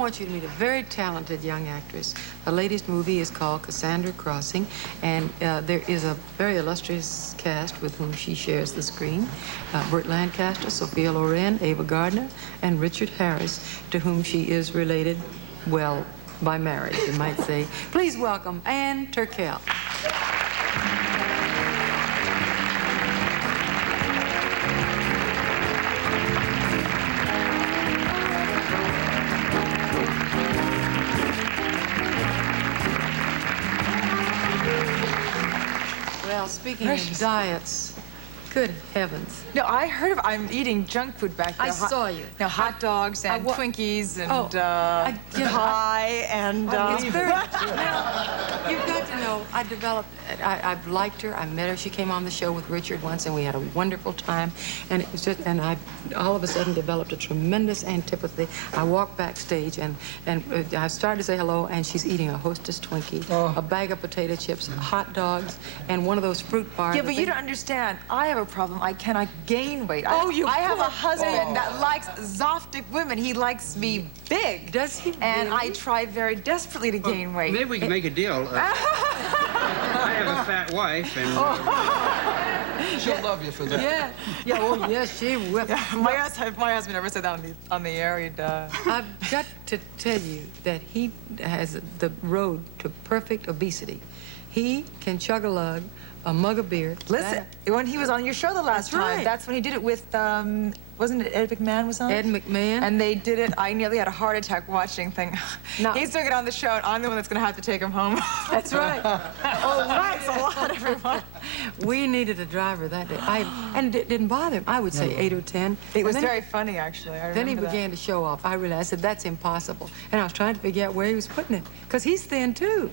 want you to meet a very talented young actress. Her latest movie is called Cassandra Crossing, and there is a very illustrious cast with whom she shares the screen. Burt Lancaster, Sophia Loren, Ava Gardner, and Richard Harris, to whom she is related, well, by marriage, you might say. Please welcome Anne Turkel. Well, speaking of diets, good heavens. No, I heard of, I'm eating junk food back there. I saw you. Now, hot dogs and Twinkies and pie and... It's very... You've got to know, I've liked her. I met her. She came on the show with Richard once, and we had a wonderful time. And it was just, and I all of a sudden developed a tremendous antipathy. I walked backstage, and I started to say hello, and she's eating a Hostess Twinkie, a bag of potato chips, hot dogs, and one of those fruit bars. Yeah, but you don't understand. I have a problem. I cannot gain weight. I have a husband that likes Zoftic women. He likes me big. Does he? And really? I try very desperately to gain weight. Maybe we can make a deal. I have a fat wife, and she'll love you for that. Yeah. Oh, yes, she will. Yeah, my husband never said that on the air. I've got to tell you that he has the road to perfect obesity. He can chug-a-lug a mug of beer. Listen, when he was on your show the last time, that's when he did it with, wasn't it Ed McMahon was on? Ed McMahon. And they did it, I nearly had a heart attack watching thing. No. He's doing it on the show, and I'm the one that's going to have to take him home. That's right. Oh, thanks a lot, everyone. We needed a driver that day. And it didn't bother him. I would say 8 or 10. It was very funny, actually. Then he began to show off. I realized, I said, that's impossible. And I was trying to figure out where he was putting it, because he's thin, too.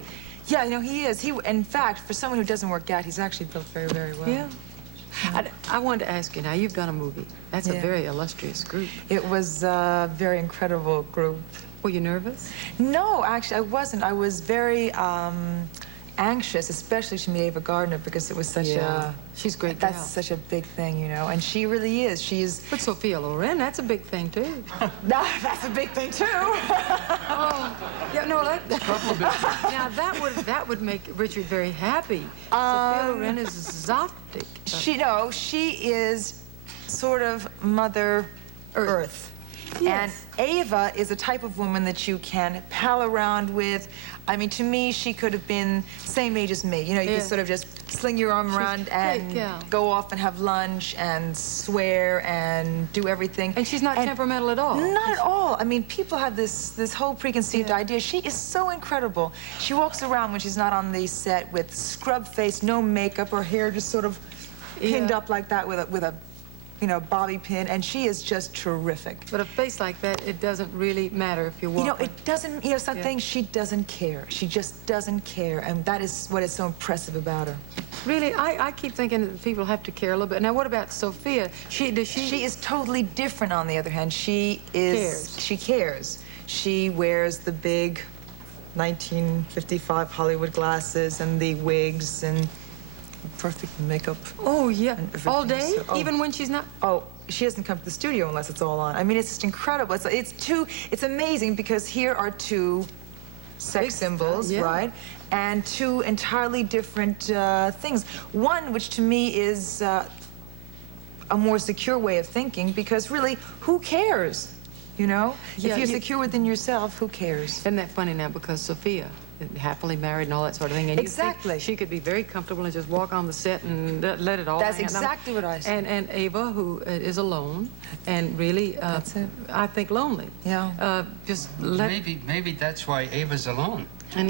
Yeah, you know, he is. In fact, for someone who doesn't work out, he's actually built very, very well. Yeah. I wanted to ask you, now, you've done a movie. That's a very illustrious group. It was a very incredible group. Were you nervous? No, actually, I wasn't. I was very anxious, especially to meet Ava Gardner, because it was such a... She's great. That's such a big thing, you know, and she really is. She's... But Sophia Loren, that's a big thing, too. That's a big thing, too. Yeah, no, now, that would make Richard very happy. Sophia Loren is Zoftic. She is sort of Mother Earth. Yes. And Ava is a type of woman that you can pal around with. I mean, to me, she could have been same age as me. You know, you can sort of just sling your arm around and go off and have lunch and swear and do everything. And she's not temperamental at all. Not at all. I mean, people have this whole preconceived idea. She is so incredible. She walks around when she's not on the set with scrub face, no makeup, her hair just sort of pinned up like that with a you know, bobby pin, and she is just terrific. But a face like that, it doesn't really matter if you walk. You know, it doesn't, you know, something, she doesn't care. She just doesn't care, and that is what is so impressive about her. Really, I keep thinking that people have to care a little bit. Now, what about Sophia? She is totally different, on the other hand. She cares. She wears the big 1955 Hollywood glasses and the wigs and perfect makeup. Oh, yeah. All day? So, even when she's not? Oh, she doesn't come to the studio unless it's all on. I mean, it's just incredible. It's amazing, because here are two sex symbols, right? And two entirely different things. One, which to me is a more secure way of thinking, because really, who cares? You know? If you're secure within yourself, who cares? Isn't that funny now? Because Sophia, happily married and all that sort of thing. And exactly. She could be very comfortable and just walk on the set and let it all hang out. That's exactly what I said. And Ava, who is alone and really, I think, lonely. Yeah. Maybe that's why Ava's alone. And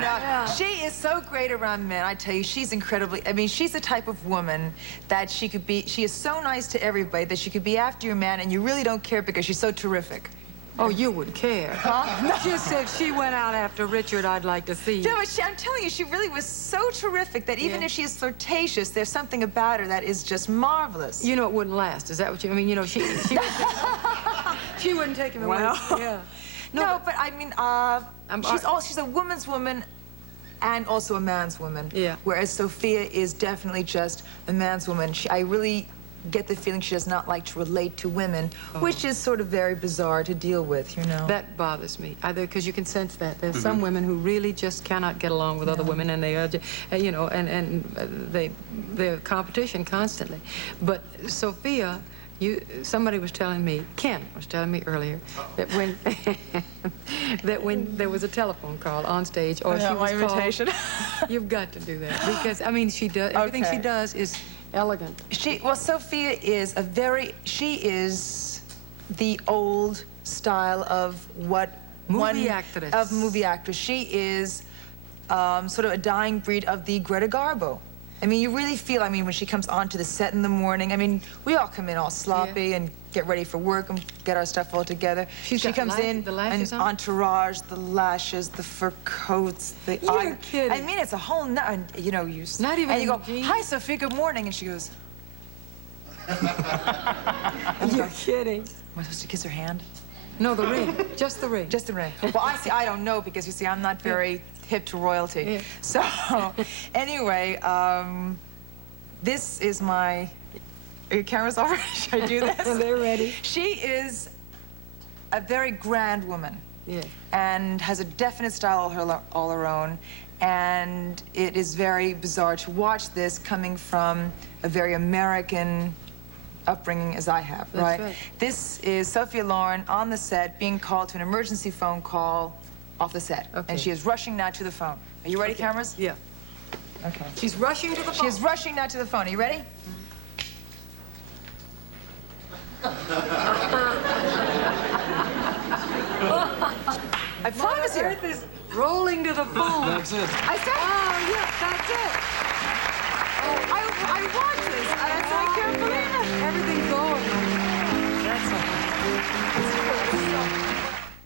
No. She is so great around men. I tell you, she's incredibly, I mean, she's the type of woman that she is so nice to everybody that she could be after your man and you really don't care because she's so terrific. Oh, you would care. Huh? Just if she went out after Richard, I'd like to see. No, but I'm telling you, she really was so terrific that even if she is flirtatious, there's something about her that is just marvelous. You know, it wouldn't last. Is that what you... I mean, you know, she wouldn't take him away. Well, yeah. No, but I mean, she's a woman's woman and also a man's woman. Yeah. Whereas Sophia is definitely just a man's woman. I really get the feeling she does not like to relate to women, which is sort of very bizarre to deal with, you know. That bothers me, because you can sense that. There's some women who really just cannot get along with other women, and they are, you know, they're competition constantly. But Sophia, somebody was telling me, Ken was telling me earlier, that when there was a telephone call on stage, or she was called, you've got to do that, because I mean, she does everything she does is elegant. Well, Sophia is she is the old style of what movie actress. Of movie actress. She is sort of a dying breed of the Greta Garbo. I mean, you really feel, I mean, when she comes onto the set in the morning, I mean, we all come in all sloppy and get ready for work and get our stuff all together. She comes in, and entourage, the lashes, the fur coats, the You're kidding. I mean, it's a whole, you know, not even and you go, jeans? "Hi, Sophia, good morning," and she goes, You're kidding. "Am I supposed to kiss her hand?" No, the ring. Just the ring. Just the ring. Well, I don't know, because you see, I'm not very hip to royalty. Yeah. So, anyway, this is my... Are your cameras all ready? Should I do this? They're ready. She is a very grand woman. Yeah. And has a definite style all her own. And it is very bizarre to watch this coming from a very American upbringing as I have, That's right? This is Sophia Loren on the set being called to an emergency phone call off the set. Okay. And she is rushing now to the phone. Are you ready, cameras? Yeah. Okay. She's rushing to the phone. She is rushing now to the phone. Are you ready? I promise you. Rolling to the phone. That's it. I said, Oh, yeah, that's it.